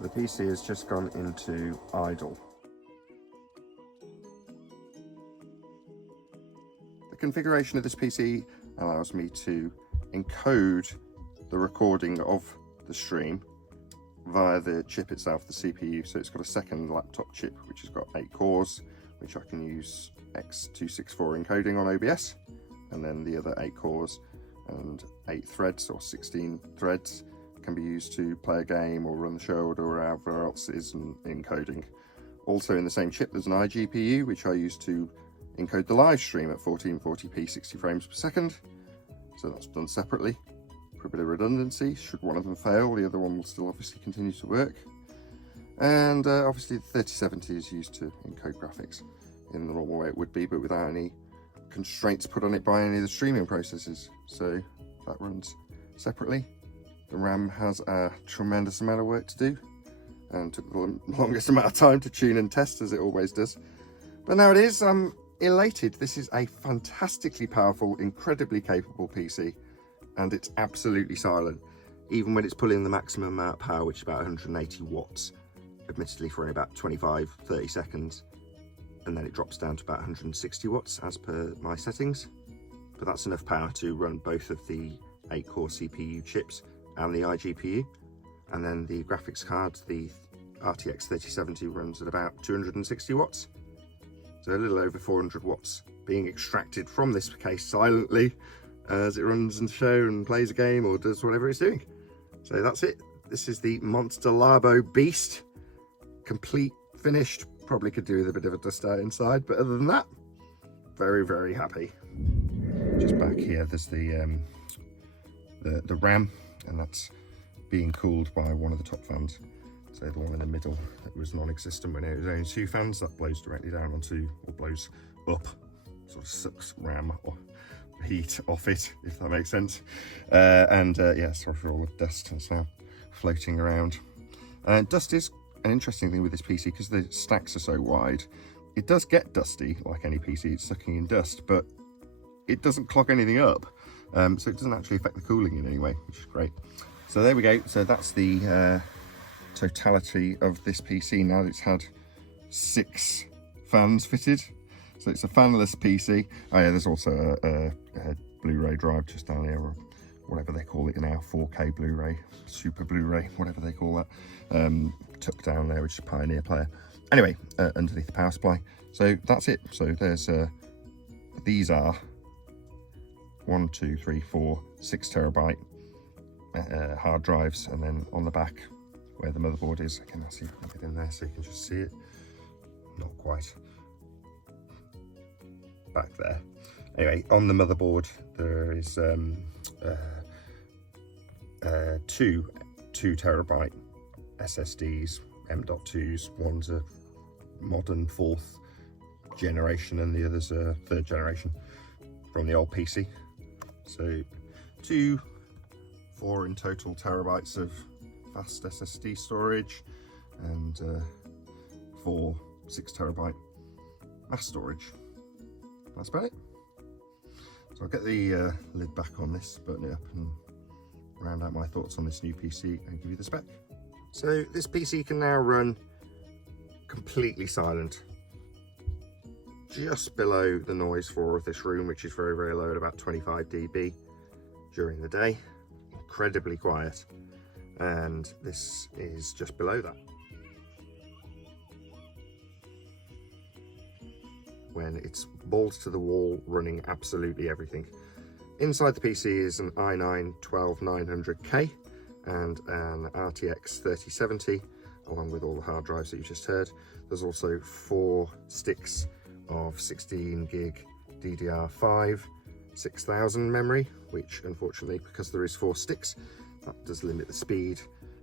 The PC has just gone into idle. The configuration of this PC allows me to encode the recording of the stream via the chip itself, the CPU. So it's got a second laptop chip which has got 8 cores, which I can use x264 encoding on OBS, and then the other 8 cores and 8 threads or 16 threads can be used to play a game or run the show or whatever else is encoding. Also in the same chip there's an iGPU which I use to encode the live stream at 1440p 60 frames per second. So that's done separately for a bit of redundancy. Should one of them fail, the other one will still obviously continue to work. And obviously the 3070 is used to encode graphics in the normal way it would be, but without any constraints put on it by any of the streaming processes. So that runs separately. The RAM has a tremendous amount of work to do and took the longest amount of time to tune and test, as it always does. But now it is. I'm elated. This is a fantastically powerful, incredibly capable PC, and it's absolutely silent, even when it's pulling the maximum amount of power, which is about 180 watts, admittedly for only about 25-30 seconds, and then it drops down to about 160 watts as per my settings. But that's enough power to run both of the 8-core CPU chips and the iGPU, and then the graphics card, the RTX 3070, runs at about 260 watts, so a little over 400 watts being extracted from this case silently as it runs and show and plays a game or does whatever it's doing. So that's it. This is the Monster Labo Beast, complete, finished. Probably could do with a bit of a dust out inside, but other than that, very, very happy. Just back here, there's the RAM, and that's being cooled by one of the top fans. So the one in the middle that was non-existent when it was only 2 fans, that blows directly down onto, or blows up, sort of sucks RAM or heat off it, if that makes sense. Yeah, sorry for all the dust that's now floating around. Dust is an interesting thing with this PC because the stacks are so wide. It does get dusty, like any PC, it's sucking in dust, but it doesn't clog anything up. So it doesn't actually affect the cooling in any way, which is great. So there we go. So that's the totality of this PC now that it's had 6 fans fitted. So it's a fanless PC. Oh yeah, there's also a Blu-ray drive just down here, or whatever they call it now, 4K Blu-ray, Super Blu-ray, whatever they call that, tucked down there, which is a Pioneer player. Anyway, underneath the power supply. So that's it. So there's, these are 1, 2, 3, 4, 6 terabyte hard drives, and then on the back where the motherboard is, I can actually put it in there so you can just see it. Not quite. Back there. Anyway, on the motherboard there is 2 terabyte SSDs, M.2s. One's a modern 4th generation and the other's a 3rd generation from the old PC. So 4 in total terabytes of fast SSD storage, and 4 6 terabyte mass storage. That's about it. So I'll get the lid back on this, button it up, and round out my thoughts on this new PC and give you the spec. So this PC can now run completely silent, just below the noise floor of this room, which is very, very low at about 25 dB during the day. Incredibly quiet, and this is just below that. When it's balls to the wall, running absolutely everything. Inside the PC is an i9-12900K and an RTX 3070, along with all the hard drives that you just heard. There's also 4 sticks of 16 gig DDR5 6000 memory, which unfortunately, because there is 4 sticks, that does limit the speed,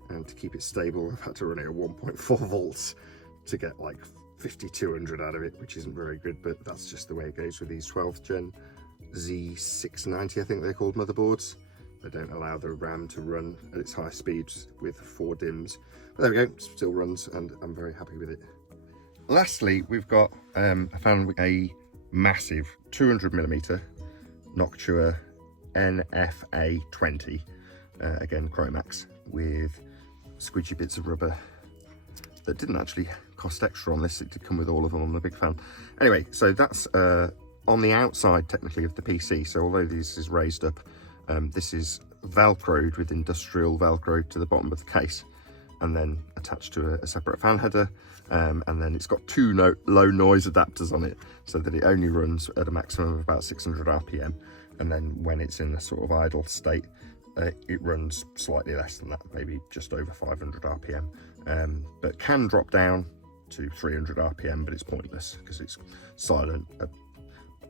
and to keep it stable I've had to run it at 1.4 volts to get like 5200 out of it, which isn't very good, but that's just the way it goes with these 12th gen Z690, I think they're called, motherboards. They don't allow the RAM to run at its high speeds with 4 DIMMs. But there we go, it still runs, and I'm very happy with it. Lastly, we've got I found a massive 200mm Noctua NFA20, again Chromax, with squidgy bits of rubber that didn't actually cost extra on this. It did come with all of them on the big fan. Anyway, so that's on the outside technically of the PC. So although this is raised up, this is velcroed with industrial velcro to the bottom of the case, and then attached to a separate fan header. And then it's got two low noise adapters on it, so that it only runs at a maximum of about 600 RPM. And then when it's in a sort of idle state, it runs slightly less than that, maybe just over 500 RPM. But can drop down to 300 RPM, but it's pointless because it's silent at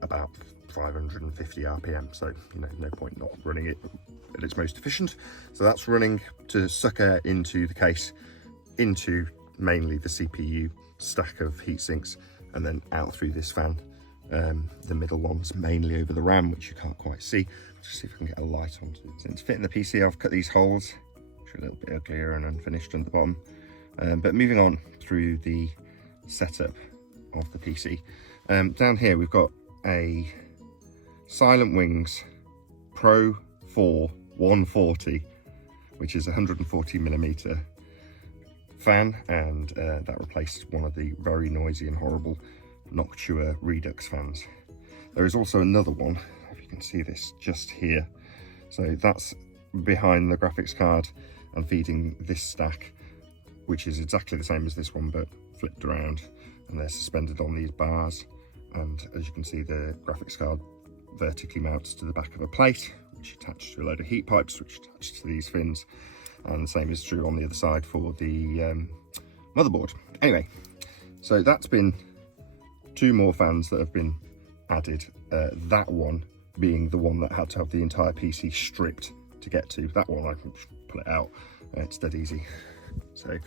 about 550 RPM. So, you know, no point not running it at its most efficient. So that's running to suck air into the case, into mainly the CPU stack of heat sinks, and then out through this fan. The middle one's mainly over the RAM, which you can't quite see. Just see if I can get a light onto it. Since fitting the PC, I've cut these holes, which are a little bit uglier and unfinished on the bottom. But moving on through the setup of the PC. Down here we've got a Silent Wings Pro 4 140, which is 140mm fan, and that replaced one of the very noisy and horrible Noctua Redux fans. There is also another one, if you can see this just here. So that's behind the graphics card and feeding this stack, which is exactly the same as this one but flipped around, and they're suspended on these bars. And as you can see, the graphics card vertically mounts to the back of a plate, which attached to a load of heat pipes, which attached to these fins. And the same is true on the other side for the motherboard. Anyway, so that's been two more fans that have been added. That one being the one that had to have the entire PC stripped to get to. That one I can pull it out. It's dead easy. So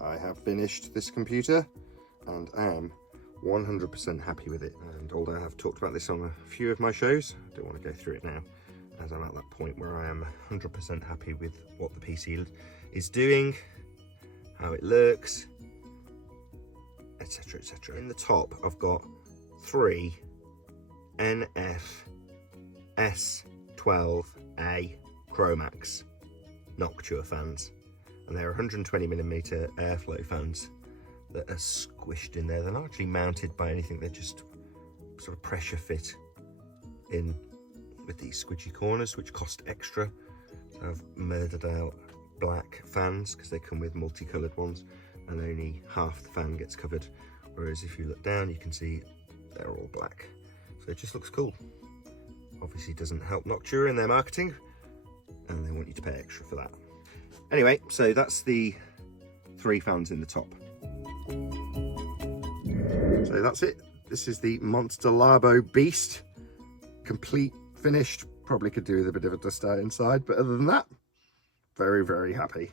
I have finished this computer and am 100% happy with it. And although I have talked about this on a few of my shows, I don't want to go through it now, as I'm at that point where I am 100% happy with what the PC is doing, how it looks, etc, etc. In the top I've got 3 NF S12A Chromax Noctua fans, and they're 120mm airflow fans that are squished in there. They're not actually mounted by anything, they're just sort of pressure fit in with these squidgy corners, which cost extra. So I've murdered out black fans because they come with multicolored ones, and only half the fan gets covered, whereas if you look down you can see they're all black. So it just looks cool. Obviously doesn't help Noctua in their marketing, and they want you to pay extra for that. Anyway, so that's the 3 fans in the top. So that's it. This is the Monster Labo Beast. Complete, finished. Probably could do with a bit of a dust out inside, but other than that, very, very happy.